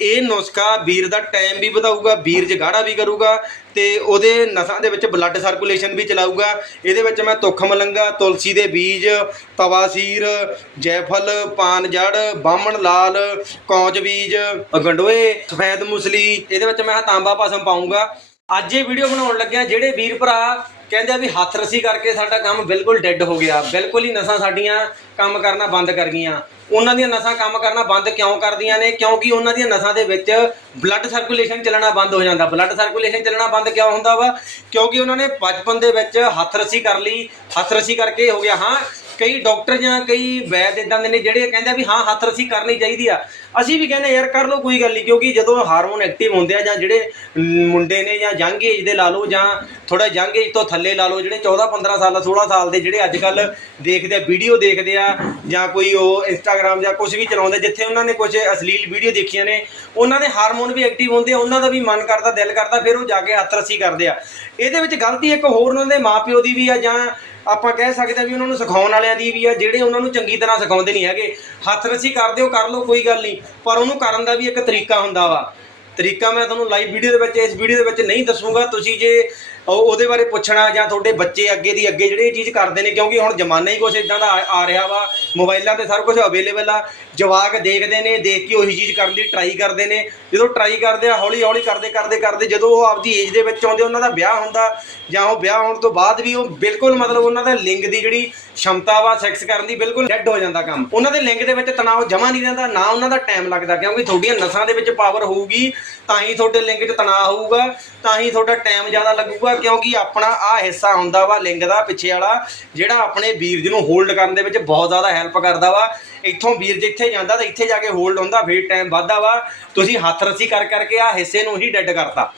ਇਹ ਨੁਸਖਾ ਵੀਰ ਦਾ ਟਾਈਮ ਵੀ ਵਧਾਊਗਾ, ਵੀਰ ਜਗਾੜਾ ਵੀ ਕਰੂਗਾ ਤੇ ਉਹਦੇ ਨਸਾਂ ਦੇ ਵਿੱਚ ਬਲੱਡ ਸਰਕੂਲੇਸ਼ਨ ਵੀ ਚਲਾਊਗਾ। ਇਹਦੇ ਵਿੱਚ ਮੈਂ ਤੁਖ ਮਲੰਗਾ, ਤੁਲਸੀ ਦੇ ਬੀਜ ਤਵਾਸੀਰ ਜੈਫਲ, ਪਾਨ ਜੜ, ਬਾਹਮਣ ਲਾਲ, ਕੌਂਚ ਬੀਜ, ਗੰਡੋਏ, ਸਫੈਦ ਮੁਸਲੀ, ਇਹਦੇ ਵਿੱਚ ਮੈਂ ਤਾਂਬਾ ਭਸਮ ਪਾਉਂਗਾ ਅੱਜ ਇਹ ਵੀਡੀਓ ਬਣਾਉਣ ਲੱਗਿਆ ਜਿਹੜੇ ਵੀਰ ਭਰਾ ਕਹਿੰਦੇ ਆ ਵੀ ਹੱਥ ਰੱਸੀ ਕਰਕੇ ਸਾਡਾ ਕੰਮ ਬਿਲਕੁਲ ਡੈੱਡ ਹੋ ਗਿਆ। ਬਿਲਕੁਲ ਹੀ ਨਸਾਂ ਸਾਡੀਆਂ ਕੰਮ ਕਰਨਾ ਬੰਦ ਕਰ ਗਈਆਂ। ਉਹਨਾਂ ਦੀਆਂ ਨਸਾਂ ਕੰਮ ਕਰਨਾ ਬੰਦ ਕਿਉਂ ਕਰਦੀਆਂ ਨੇ? ਕਿਉਂਕਿ ਉਹਨਾਂ ਦੀਆਂ ਨਸਾਂ ਦੇ ਵਿੱਚ ਬਲੱਡ ਸਰਕੂਲੇਸ਼ਨ ਚੱਲਣਾ ਬੰਦ ਹੋ ਜਾਂਦਾ। ਬਲੱਡ ਸਰਕੂਲੇਸ਼ਨ ਚੱਲਣਾ ਬੰਦ ਕਿਉਂ ਹੁੰਦਾ ਵਾ? ਕਿਉਂਕਿ ਉਹਨਾਂ ਨੇ ਬਚਪਨ ਦੇ ਵਿੱਚ ਹੱਥ ਰੱਸੀ ਕਰ ਲਈ। ਹੱਥ ਰੱਸੀ ਕਰਕੇ ਹੋ ਗਿਆ, ਹਾਂ ਕਈ ਡਾਕਟਰ ਜਾਂ ਕਈ ਵੈਦ ਇਦਾਂ ਦੇ ਨੇ ਜਿਹੜੇ ਕਹਿੰਦੇ ਆ ਵੀ ਹਾਂ, ਹੱਥ ਰੱਸੀ ਕਰਨੀ ਚਾਹੀਦੀ ਆ। ਅਸੀਂ ਵੀ ਕਹਿੰਦੇ ਯਾਰ ਕਰ ਲਓ ਕੋਈ ਗੱਲ ਨਹੀਂ, ਕਿਉਂਕਿ ਜਦੋਂ ਹਾਰਮੋਨ ਐਕਟਿਵ ਹੁੰਦੇ ਆ ਜਾਂ ਜਿਹੜੇ ਮੁੰਡੇ ਨੇ ਜਾਂ ਯੰਗ ਏਜ ਦੇ ਲਾ ਲਓ ਜਾਂ ਥੋੜਾ ਯੰਗ ਏਜ ਤੋਂ ਥੱਲੇ ਲਾ ਲਓ, ਜਿਹੜੇ 14 15 ਸਾਲ 16 ਸਾਲ ਦੇ ਜਿਹੜੇ ਅੱਜ ਕੱਲ ਦੇਖਦੇ ਆ ਵੀਡੀਓ ਦੇਖਦੇ ਆ ਜਾਂ ਕੋਈ ਉਹ ਇੰਸਟਾਗ੍ਰam ਜਾਂ ਕੁਝ ਵੀ ਚਲਾਉਂਦੇ ਜਿੱਥੇ ਉਹਨਾਂ ਨੇ ਕੁਝ ਅਸ਼ਲੀਲ ਵੀਡੀਓ ਦੇਖੀਆਂ ਨੇ, ਉਹਨਾਂ ਦੇ ਹਾਰਮੋਨ ਵੀ ਐਕਟਿਵ ਹੁੰਦੇ ਆ, ਉਹਨਾਂ ਦਾ ਵੀ ਮਨ ਕਰਦਾ, ਦਿਲ ਕਰਦਾ, ਫਿਰ ਉਹ ਜਾ ਕੇ ਹੱਥ ਰੱਸੀ ਕਰਦੇ ਆ। ਇਹਦੇ ਵਿੱਚ ਗਲਤੀ ਇੱਕ ਹੋਰ ਉਹਨਾਂ ਦੇ ਮਾਪਿਓ ਦੀ ਵੀ ਆ ਜਾਂ ਆਪਾਂ ਕਹਿ ਸਕਦੇ ਆ ਵੀ ਉਹਨਾਂ ਨੂੰ ਸਿਖਾਉਣ ਵਾਲਿਆਂ ਦੀ ਵੀ ਆ, ਜਿਹੜੇ ਉਹਨਾਂ ਨੂੰ ਚੰਗੀ ਤਰ੍ਹਾਂ ਸਿਖਾਉਂਦੇ ਨਹੀਂ ਹੈਗੇ। ਹੱਥ ਰੱਸੀ ਕਰਦੇ ਹੋ ਕਰ ਲਓ, ਕੋਈ ਗੱਲ ਨਹੀਂ। ਪਰ ਉਹਨੂੰ ਕਰਨ ਦਾ ਵੀ ਇੱਕ ਤਰੀਕਾ ਹੁੰਦਾ ਵਾ। ਤਰੀਕਾ ਮੈਂ ਤੁਹਾਨੂੰ ਲਾਈਵ ਵੀਡੀਓ ਦੇ ਵਿੱਚ, ਇਸ ਵੀਡੀਓ ਦੇ ਵਿੱਚ ਨਹੀਂ ਦੱਸੂਗਾ। ਤੁਸੀਂ ਜੇ ਉਹ- ਉਹਦੇ ਬਾਰੇ ਪੁੱਛਣਾ ਜਾਂ ਤੁਹਾਡੇ ਬੱਚੇ ਅੱਗੇ ਦੀ ਅੱਗੇ ਜਿਹੜੇ ਇਹ ਚੀਜ਼ ਕਰਦੇ ਨੇ, ਕਿਉਂਕਿ ਹੁਣ ਜ਼ਮਾਨਾ ਹੀ ਕੁਛ ਇਦਾਂ ਦਾ ਆ- ਆ ਰਿਹਾ ਵਾ। ਮੋਬਾਈਲਾਂ ਤੇ ਸਾਰਾ ਕੁਝ ਅਵੇਲੇਬਲ ਆ। ਜਵਾਕ ਦੇਖਦੇ ਨੇ, ਦੇਖ ਕੇ ਉਹੀ ਚੀਜ਼ ਕਰਨ ਦੀ ਟਰਾਈ ਕਰਦੇ ਨੇ। ਜਦੋਂ ਟਰਾਈ ਕਰਦੇ ਆ ਹੌਲੀ ਹੌਲੀ ਕਰਦੇ ਕਰਦੇ ਕਰਦੇ, ਜਦੋਂ ਉਹ ਆਪਦੀ ਏਜ ਦੇ ਵਿੱਚ ਆਉਂਦੇ, ਉਹਨਾਂ ਦਾ ਵਿਆਹ ਹੁੰਦਾ, ਜਾਂ ਉਹ ਵਿਆਹ ਹੋਣ ਤੋਂ ਬਾਅਦ ਵੀ ਉਹ ਬਿਲਕੁਲ ਮਤਲਬ ਉਹਨਾਂ ਦਾ ਲਿੰਗ ਦੀ ਜਿਹੜੀ ਸ਼ਮਤਾ ਵਾ ਸੈਕਸ ਕਰਨ ਦੀ ਬਿਲਕੁਲ ਡੈਡ ਹੋ ਜਾਂਦਾ ਕੰਮ। ਉਹਨਾਂ ਦੇ ਲਿੰਗ ਦੇ ਵਿੱਚ ਤਣਾਅ ਜਮਾ ਨਹੀਂ ਰਹਿੰਦਾ, ਨਾ ਉਹਨਾਂ ਦਾ ਟਾਈਮ ਲੱਗਦਾ, ਕਿਉਂਕਿ ਤੁਹਾਡੀਆਂ ਨਸਾਂ ਦੇ ਵਿੱਚ ਪਾਵਰ ਹੋਊਗੀ, ਤਾਂ ਹੀ ਤੁਹਾਡੇ ਲਿੰਗ 'ਚ ਤਣਾਅ ਹੋਊਗਾ, ਤਾਂ ਹੀ ਤੁਹਾਡਾ ਟਾਈਮ ਜ਼ਿਆਦਾ ਲੱਗੂਗਾ। ਕਿਉਂਕਿ ਆਪਣਾ ਆ ਹਿੱਸਾ ਹੁੰਦਾ ਵਾ ਲਿੰਗ ਦਾ ਪਿੱਛੇ ਵਾਲਾ, ਜਿਹੜਾ ਆਪਣੇ ਵੀਰਜ ਨੂੰ ਹੋਲਡ ਕਰਨ ਦੇ ਵਿੱਚ ਬਹੁਤ ਜ਼ਿਆਦਾ ਹੈਲਪ ਕਰਦਾ ਵਾ। ਇੱਥੋਂ ਵੀਰ ਜਿੱਥੇ ਜਾਂਦਾ ਤਾਂ ਇੱਥੇ ਜਾ ਕੇ ਹੋਲਡ ਹੁੰਦਾ, ਫੇਰ ਟਾਈਮ ਵੱਧਦਾ ਵਾ। ਤੁਸੀਂ ਹੱਥ ਰੱਸੀ ਕਰ ਕਰਕੇ ਆ ਹਿੱਸੇ ਨੂੰ ਹੀ ਡੈਡ ਕਰਤਾ।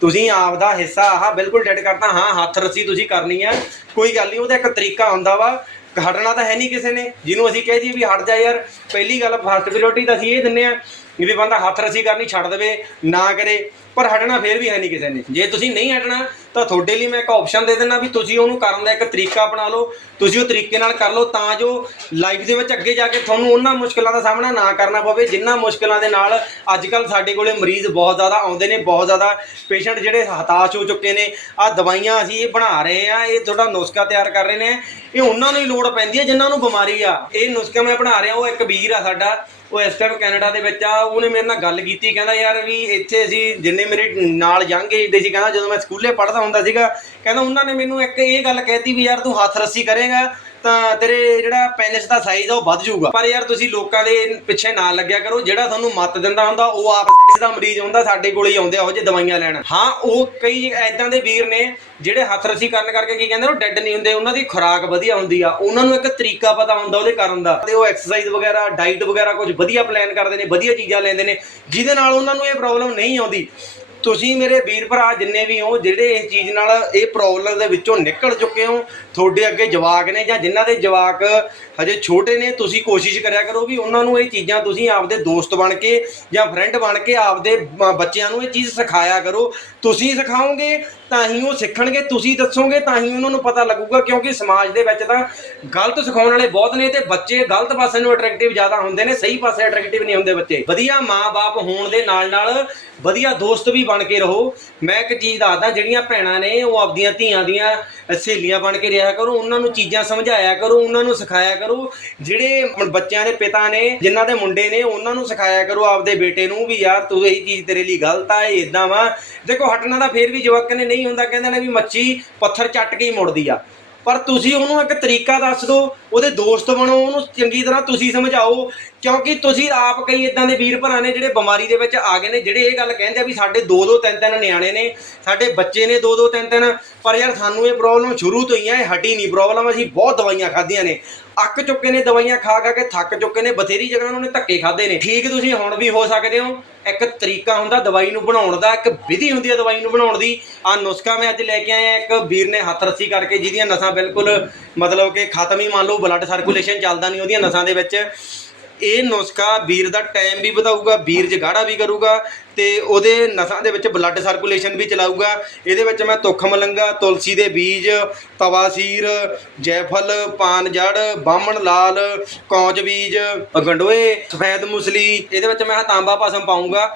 ਤੁਸੀਂ ਆਪ ਦਾ ਹਿੱਸਾ ਆਹ ਬਿਲਕੁਲ ਡੈਡ ਕਰਤਾ। ਹਾਂ, ਹੱਥ ਰੱਸੀ ਤੁਸੀਂ ਕਰਨੀ ਆ। ਕੋਈ ਗੱਲ ਨਹੀਂ, ਉਹਦਾ ਇੱਕ ਤਰੀਕਾ ਹੁੰਦਾ ਵਾ। ਹਟਣਾ ਤਾਂ ਹੈ ਨਹੀਂ ਕਿਸੇ ਨੇ। ਜਿਹਨੂੰ ਅਸੀਂ ਕਹਿ ਦਈਏ ਵੀ ਹਟ ਜਾ ਯਾਰ। ਪਹਿਲੀ ਗੱਲ ਫਸਟ ਪ੍ਰਾਇੋਰਟੀ ਤਾਂ ਅਸੀਂ ਇਹ ਦਿੰਨੇ ਆ ਵੀ ਬੰਦਾ ਹੱਥ ਰੱਸੀ ਕਰਨੀ ਛੱਡ ਦੇਵੇ, ਨਾ ਕਰੇ, ਪਰ ਹਟਣਾ ਫੇਰ ਵੀ ਹੈ ਨਹੀਂ ਕਿਸੇ ਨੇ। ਜੇ ਤੁਸੀਂ ਨਹੀਂ ਹਟਣਾ, ਤਾਂ ਤੁਹਾਡੇ ਲਈ ਮੈਂ ਇੱਕ ਆਪਸ਼ਨ ਦੇ ਦਿੰਦਾ ਵੀ ਤੁਸੀਂ ਉਹਨੂੰ ਕਰਨ ਦਾ ਇੱਕ ਤਰੀਕਾ ਬਣਾ ਲਓ, ਤੁਸੀਂ ਉਹ ਤਰੀਕੇ ਨਾਲ ਕਰ ਲਓ, ਤਾਂ ਜੋ ਲਾਈਫ ਦੇ ਵਿੱਚ ਅੱਗੇ ਜਾ ਕੇ ਤੁਹਾਨੂੰ ਉਹਨਾਂ ਮੁਸ਼ਕਲਾਂ ਦਾ ਸਾਹਮਣਾ ਨਾ ਕਰਨਾ ਪਵੇ, ਜਿੰਨਾ ਮੁਸ਼ਕਲਾਂ ਦੇ ਨਾਲ ਅੱਜ ਕੱਲ ਸਾਡੇ ਕੋਲੇ ਮਰੀਜ਼ ਬਹੁਤ ਜ਼ਿਆਦਾ ਆਉਂਦੇ ਨੇ, ਬਹੁਤ ਜ਼ਿਆਦਾ ਪੇਸ਼ੈਂਟ ਜਿਹੜੇ ਹਤਾਸ਼ ਹੋ ਚੁੱਕੇ ਨੇ ਆ ਦਵਾਈਆਂ ਅਸੀਂ ਇਹ ਬਣਾ ਰਹੇ ਆ ਇਹ ਤੁਹਾਡਾ ਨੁਸਖਾ ਤਿਆਰ ਕਰ ਰਹੇ ਨੇ, ਇਹ ਉਹਨਾਂ ਨੂੰ ਹੀ ਲੋੜ ਪੈਂਦੀ ਹੈ, ਜਿਨ੍ਹਾਂ ਨੂੰ ਬਿਮਾਰੀ ਆ। ਇਹ ਨੁਸਖਾ ਮੈਂ ਬਣਾ ਰਿਹਾ, ਉਹ ਇੱਕ ਵੀਰ ਆ ਸਾਡਾ ਉਹ ਇਸ ਟਾਈਮ ਕੈਨੇਡਾ ਦੇ ਵਿੱਚ ਆ, ਉਹਨੇ ਮੇਰੇ ਨਾਲ ਗੱਲ ਕੀਤੀ, ਕਹਿੰਦਾ ਯਾਰ ਵੀ ਇੱਥੇ ਅਸੀਂ ਜਿੰਨੇ ਮੇਰੇ ਨਾਲ ਯੰਗ ਏਜ ਦੇ ਸੀ, ਕਹਿੰਦਾ ਜਦੋਂ ਮੈਂ ਸਕੂਲੇ ਪੜ੍ਹਦਾ ਹੁੰਦਾ ਸੀਗਾ, ਕਹਿੰਦਾ ਉਹਨਾਂ ਨੇ ਮੈਨੂੰ ਇੱਕ ਇਹ ਗੱਲ ਕਹਿਤੀ ਵੀ ਯਾਰ ਤੂੰ ਹੱਥ ਰੱਸੀ ਕਰੇਗਾ ਤਾਂ ਤੇਰੇ ਜਿਹੜਾ ਪੈਨਿਸ ਦਾ ਸਾਈਜ਼ ਆ ਉਹ ਵੱਧ ਜਾਊਗਾ। ਪਰ ਯਾਰ ਤੁਸੀਂ ਲੋਕਾਂ ਦੇ ਪਿੱਛੇ ਨਾ ਲੱਗਿਆ ਕਰੋ, ਜਿਹੜਾ ਤੁਹਾਨੂੰ ਮੱਤ ਦਿੰਦਾ ਹੁੰਦਾ, ਉਹ ਆਪ ਸੈਕਸ ਦਾ ਮਰੀਜ਼ ਹੁੰਦਾ, ਸਾਡੇ ਕੋਲ ਹੀ ਆਉਂਦੇ ਆ ਉਹ ਜੇ ਦਵਾਈਆਂ ਲੈਣ। ਹਾਂ, ਉਹ ਕਈ ਐਦਾਂ ਦੇ ਵੀਰ ਨੇ ਜਿਹੜੇ ਹੱਥ ਰੱਸੀ ਕਰਨ ਕਰਕੇ ਕੀ ਕਹਿੰਦੇ ਉਹ ਡੈੱਡ ਨਹੀਂ ਹੁੰਦੇ, ਉਹਨਾਂ ਦੀ ਖੁਰਾਕ ਵਧੀਆ ਹੁੰਦੀ ਆ। ਉਹਨਾਂ ਨੂੰ ਇੱਕ ਤਰੀਕਾ ਪਤਾ ਹੁੰਦਾ ਉਹਦੇ ਕਰਨ ਦਾ। ਤੇ ਉਹ ਐਕਸਰਸਾਈਜ਼ ਵਗੈਰਾ ਡਾਈਟ ਵਗੈਰਾ ਕੁਝ ਵਧੀਆ ਪਲਾਨ ਕਰਦੇ ਨੇ, ਵਧੀਆ ਚੀਜ਼ਾਂ ਲੈਂਦੇ ਨੇ, ਜਿਹਦੇ ਨਾਲ ਉਹਨਾਂ ਨੂੰ ਇਹ ਪ੍ਰੋਬਲਮ ਨਹੀਂ ਆਉਂਦੀ। ਤੁਸੀਂ ਮੇਰੇ ਵੀਰ ਭਰਾ ਜਿੰਨੇ ਵੀ ਹੋ, ਜਿਹੜੇ ਇਸ ਚੀਜ਼ ਨਾਲ ਇਹ ਪ੍ਰੋਬਲਮ ਦੇ ਵਿੱਚੋਂ ਨਿਕਲ ਚੁੱਕੇ ਹੋ, ਤੁਹਾਡੇ ਅੱਗੇ ਜਵਾਕ ਨੇ ਜਾਂ ਜਿਨ੍ਹਾਂ ਦੇ ਜਵਾਕ ਹਜੇ ਛੋਟੇ ਨੇ, ਤੁਸੀਂ ਕੋਸ਼ਿਸ਼ ਕਰਿਆ ਕਰੋ ਵੀ ਉਹਨਾਂ ਨੂੰ ਇਹ ਚੀਜ਼ਾਂ ਤੁਸੀਂ ਆਪਦੇ ਦੋਸਤ ਬਣ ਕੇ ਜਾਂ ਫਰੈਂਡ ਬਣ ਕੇ ਆਪਦੇ ਬੱਚਿਆਂ ਨੂੰ ਇਹ ਚੀਜ਼ ਸਿਖਾਇਆ ਕਰੋ। ਤੁਸੀਂ ਸਿਖਾਓਗੇ ਤਾਂ ਹੀ ਉਹ ਸਿੱਖਣਗੇ, ਤੁਸੀਂ ਦੱਸੋਗੇ ਤਾਂ ਹੀ ਉਹਨਾਂ ਨੂੰ ਪਤਾ ਲੱਗੂਗਾ, ਕਿਉਂਕਿ ਸਮਾਜ ਦੇ ਵਿੱਚ ਤਾਂ ਗਲਤ ਸਿਖਾਉਣ ਵਾਲੇ ਬਹੁਤ ਨੇ ਤੇ ਬੱਚੇ ਗਲਤ ਪਾਸੇ ਨੂੰ ਅਟਰੈਕਟਿਵ ਜ਼ਿਆਦਾ ਹੁੰਦੇ ਨੇ, ਸਹੀ ਪਾਸੇ ਅਟਰੈਕਟਿਵ ਨਹੀਂ ਹੁੰਦੇ ਬੱਚੇ। ਵਧੀਆ ਮਾਂ-ਬਾਪ ਹੋਣ ਦੇ ਨਾਲ ਨਾਲ ਵਧੀਆ ਦੋਸਤ ਵੀ ਬਣ ਕੇ ਰਹੋ। ਮੈਂ ਇੱਕ ਚੀਜ਼ ਦੱਸਦਾ, ਜਿਹੜੀਆਂ ਭੈਣਾਂ ਨੇ, ਉਹ ਆਪਦੀਆਂ ਧੀਆਂ ਦੀਆਂ ਸਹੇਲੀਆਂ ਬਣ ਕੇ ਰਿਹਾ ਕਰੋ। ਉਹਨਾਂ ਨੂੰ ਚੀਜ਼ਾਂ ਸਮਝਾਇਆ ਕਰੋ, ਉਹਨਾਂ ਨੂੰ ਸਿਖਾਇਆ ਕਰੋ। ਜਿਹੜੇ ਬੱਚਿਆਂ ਦੇ ਪਿਤਾ ਨੇ, ਜਿਨ੍ਹਾਂ ਦੇ ਮੁੰਡੇ ਨੇ, ਉਹਨਾਂ ਨੂੰ ਸਿਖਾਇਆ ਕਰੋ ਆਪਦੇ ਬੇਟੇ ਨੂੰ ਵੀ, ਯਾਰ, ਤੂੰ ਇਹ ਚੀਜ਼ ਤੇਰੇ ਲਈ ਗਲਤ ਆ, ਇਹ ਇਦਾਂ ਵਾ। ਦੇਖੋ, ਹਟਣਾ ਤਾਂ ਫੇਰ ਵੀ ਜਵਾਕ ਨੇ, ਨਹੀਂ ਹੁੰਦਾ। ਕਹਿੰਦੇ ਨੇ ਵੀ ਮੱਛੀ ਪੱਥਰ ਚੱਟ ਕੇ ਹੀ ਮੁੜਦੀ ਆ। ਪਰ ਤੁਸੀਂ ਉਹਨੂੰ ਇੱਕ ਤਰੀਕਾ ਦੱਸ ਦਿਓ, ਉਹਦੇ ਦੋਸਤ ਬਣੋ, ਉਹਨੂੰ ਚੰਗੀ ਤਰ੍ਹਾਂ ਤੁਸੀਂ ਸਮਝਾਓ, ਕਿਉਂਕਿ ਤੁਸੀਂ ਆਪ ਕਈ ਇਦਾਂ ਦੇ ਵੀਰ ਭਰਾ ਨੇ ਜਿਹੜੇ ਬਿਮਾਰੀ ਦੇ ਵਿੱਚ ਆ ਗਏ ਨੇ, ਜਿਹੜੇ ਇਹ ਗੱਲ ਕਹਿੰਦੇ ਆ ਵੀ ਸਾਡੇ ਦੋ ਦੋ ਤਿੰਨ ਤਿੰਨ ਨਿਆਣੇ ਨੇ, ਸਾਡੇ ਬੱਚੇ ਨੇ ਦੋ ਦੋ ਤਿੰਨ ਤਿੰਨ, ਪਰ ਯਾਰ ਸਾਨੂੰ ਇਹ ਪ੍ਰੋਬਲਮ ਸ਼ੁਰੂ ਤੋਂ ਹੀ ਆ, ਇਹ ਹਟੀ ਨਹੀਂ ਪ੍ਰੋਬਲਮ ਅਸੀਂ ਬਹੁਤ ਦਵਾਈਆਂ ਖਾਧੀਆਂ ਨੇ। ਅੱਕ ਚੁੱਕੇ ਨੇ ਦਵਾਈਆਂ ਖਾ ਖਾ ਕੇ, ਥੱਕ ਚੁੱਕੇ ਨੇ, ਬਥੇਰੀ ਜਗ੍ਹਾ ਉਹਨਾਂ ਨੇ ਧੱਕੇ ਖਾਦੇ ਨੇ। ਠੀਕ ਤੁਸੀਂ ਹੁਣ ਵੀ ਹੋ ਸਕਦੇ ਹੋ ਇੱਕ ਤਰੀਕਾ ਹੁੰਦਾ ਦਵਾਈ ਨੂੰ ਬਣਾਉਣ ਦਾ, ਇੱਕ ਵਿਧੀ ਹੁੰਦੀ ਹੈ ਦਵਾਈ ਨੂੰ ਬਣਾਉਣ ਦੀ। ਆ ਨੁਸਖਾ ਮੈਂ ਅੱਜ ਲੈ ਕੇ ਆਇਆ, ਇੱਕ ਵੀਰ ਨੇ ਹੱਥ ਰੱਸੀ ਕਰਕੇ, ਜਿਹਦੀਆਂ ਨਸਾਂ ਬਿਲਕੁਲ ਮਤਲਬ ਕਿ ਖਤਮ ਹੀ, ਮੰਨ ਲਓ ਬਲੱਡ ਸਰਕੂਲੇਸ਼ਨ ਚੱਲਦਾ ਨਹੀਂ ਉਹਦੀਆਂ ਨਸਾਂ ਦੇ ਵਿੱਚ। ਇਹ ਨੁਸਖਾ ਵੀਰ ਦਾ ਟਾਈਮ ਵੀ ਵਧਾਊਗਾ, ਵੀਰ ਜਗਾੜਾ ਵੀ ਕਰੂਗਾ ਤੇ ਉਹਦੇ ਨਸਾਂ ਦੇ ਵਿੱਚ ਬਲੱਡ ਸਰਕੂਲੇਸ਼ਨ ਵੀ ਚਲਾਊਗਾ। ਇਹਦੇ ਵਿੱਚ ਮੈਂ ਤੁਖ ਮਲੰਗਾ, ਤੁਲਸੀ ਦੇ ਬੀਜ ਤਵਾਸੀਰ ਜੈਫਲ, ਪਾਨ ਜੜ, ਬਾਹਮਣ ਲਾਲ, ਕੌਂਚ ਬੀਜ, ਗੰਡੋਏ, ਸਫੈਦ ਮੁਸਲੀ, ਇਹਦੇ ਵਿੱਚ ਮੈਂ ਤਾਂਬਾ ਭਸਮ ਪਾਉਂਗਾ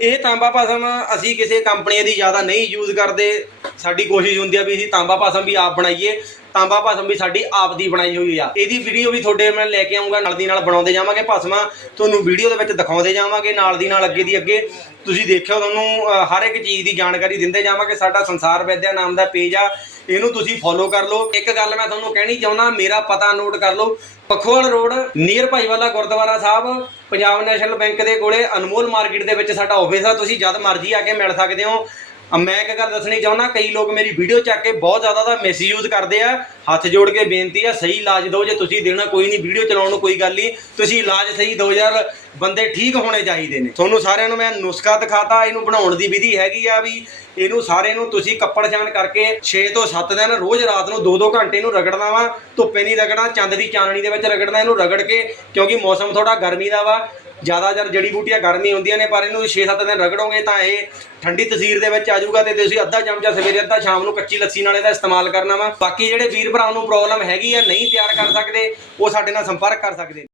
ਇਹ ਤਾਂਬਾ ਭਸਮ ਅਸੀਂ ਕਿਸੇ ਕੰਪਨੀ ਦੀ ਜ਼ਿਆਦਾ ਨਹੀਂ ਯੂਜ਼ ਕਰਦੇ। ਸਾਡੀ ਕੋਸ਼ਿਸ਼ ਹੁੰਦੀ ਆ ਵੀ ਅਸੀਂ ਤਾਂਬਾ ਭਾਸਮ ਵੀ ਆਪ ਬਣਾਈਏ, ਤਾਂਬਾ ਭਸਮ ਵੀ ਸਾਡੀ ਆਪ ਦੀ ਬਣਾਈ ਹੋਈ ਆ। ਇਹਦੀ ਵੀਡੀਓ ਵੀ ਤੁਹਾਡੇ ਮੈਂ ਲੈ ਕੇ ਆਉਂਗਾ ਨਾਲ ਦੀ ਨਾਲ ਬਣਾਉਂਦੇ ਜਾਵਾਂਗੇ ਭਸਮਾਂ ਤੁਹਾਨੂੰ ਵੀਡੀਓ ਦੇ ਵਿੱਚ ਦਿਖਾਉਂਦੇ ਜਾਵਾਂਗੇ, ਨਾਲ ਦੀ ਨਾਲ ਅੱਗੇ ਦੀ ਅੱਗੇ। ਤੁਸੀਂ ਦੇਖਿਓ ਤੁਹਾਨੂੰ ਹਰ ਇੱਕ ਚੀਜ਼ ਦੀ ਜਾਣਕਾਰੀ ਦਿੰਦੇ ਜਾਵਾਂਗੇ। ਸਾਡਾ ਸੰਸਾਰ ਵੈਦਿਆ ਨਾਮ ਦਾ ਪੇਜ ਆ। ਇਹਨੂੰ ਤੁਸੀਂ ਫੋਲੋ ਕਰ ਲਓ। ਇੱਕ ਗੱਲ ਮੈਂ ਤੁਹਾਨੂੰ ਕਹਿਣੀ ਚਾਹੁੰਦਾ, ਮੇਰਾ ਪਤਾ ਨੋਟ ਕਰ ਲਓ। Pakhowal road near Bhaiwala Gurdwara Sahib, Punjab national bank ਦੇ ਕੋਲੇ ਅਨਮੋਲ ਮਾਰਕੀਟ ਦੇ ਵਿੱਚ ਸਾਡਾ ਆਫਿਸ ਆ। ਤੁਸੀਂ ਜਦ ਮਰਜ਼ੀ ਆ ਕੇ ਮਿਲ ਸਕਦੇ ਹੋ। ਅ, ਮੈਂ ਇੱਕ ਗੱਲ ਦੱਸਣੀ ਚਾਹੁੰਦਾ ਕਈ ਲੋਕ ਮੇਰੀ ਵੀਡੀਓ ਚੱਕ ਕੇ ਬਹੁਤ ਜ਼ਿਆਦਾ ਦਾ ਮਿਸਯੂਜ਼ ਕਰਦੇ ਆ। ਹੱਥ ਜੋੜ ਕੇ ਬੇਨਤੀ ਆ ਸਹੀ ਇਲਾਜ ਦਿਓ ਜੇ ਤੁਸੀਂ ਦੇਣਾ ਕੋਈ ਨਹੀਂ ਵੀਡੀਓ ਚਲਾਉਣ ਨੂੰ ਕੋਈ ਗੱਲ ਨਹੀਂ। ਤੁਸੀਂ ਇਲਾਜ ਸਹੀ ਦਿਓ ਯਾਰ ਬੰਦੇ ਠੀਕ ਹੋਣੇ ਚਾਹੀਦੇ ਨੇ। ਤੁਹਾਨੂੰ ਸਾਰਿਆਂ ਨੂੰ ਮੈਂ ਨੁਸਖਾ ਦਿਖਾਤਾ ਇਹਨੂੰ ਬਣਾਉਣ ਦੀ ਵਿਧੀ ਹੈਗੀ ਆ ਵੀ ਇਹਨੂੰ ਸਾਰੇ ਨੂੰ ਤੁਸੀਂ ਕੱਪੜ ਛਾਣ ਕਰਕੇ 6 ਤੋਂ 7 ਦਿਨ ਰੋਜ਼ ਰਾਤ ਨੂੰ 2-2 ਘੰਟੇ ਇਹਨੂੰ ਰਗੜਨਾ ਵਾ ਧੁੱਪੇ ਨਹੀਂ ਰਗੜਨਾ ਚੰਦ ਦੀ ਚਾਨਣੀ ਦੇ ਵਿੱਚ ਰਗੜਨਾ ਇਹਨੂੰ ਰਗੜ ਕੇ ਕਿਉਂਕਿ ਮੌਸਮ ਥੋੜਾ ਗਰਮੀ ਦਾ ਵਾ। ਜ਼ਿਆਦਾਤਰ ਜੜੀ ਬੂਟੀਆਂ ਗਰਮੀ ਹੁੰਦੀਆਂ ਨੇ, ਪਰ ਇਹਨੂੰ 6-7 ਦਿਨ ਰਗੜੋਗੇ ਤਾਂ ਇਹ ਠੰਡੀ ਤਸੀਰ ਦੇ ਵਿੱਚ ਆ ਜਾਊਗਾ ਤੇ ਤੁਸੀਂ ਅੱਧਾ ਚਮਚਾ ਸਵੇਰੇ ਅੱਧਾ ਸ਼ਾਮ ਨੂੰ ਕੱਚੀ ਲੱਸੀ ਨਾਲ ਇਹਦਾ ਇਸਤੇਮਾਲ ਕਰਨਾ ਵਾ। ਬਾਕੀ ਜਿਹੜੇ ਵੀਰ ਭਰਾਵਾਂ ਨੂੰ ਪ੍ਰੋਬਲਮ ਹੈਗੀ ਆ, ਨਹੀਂ ਤਿਆਰ ਕਰ ਸਕਦੇ, ਉਹ ਸਾਡੇ ਨਾਲ ਸੰਪਰਕ ਕਰ ਸਕਦੇ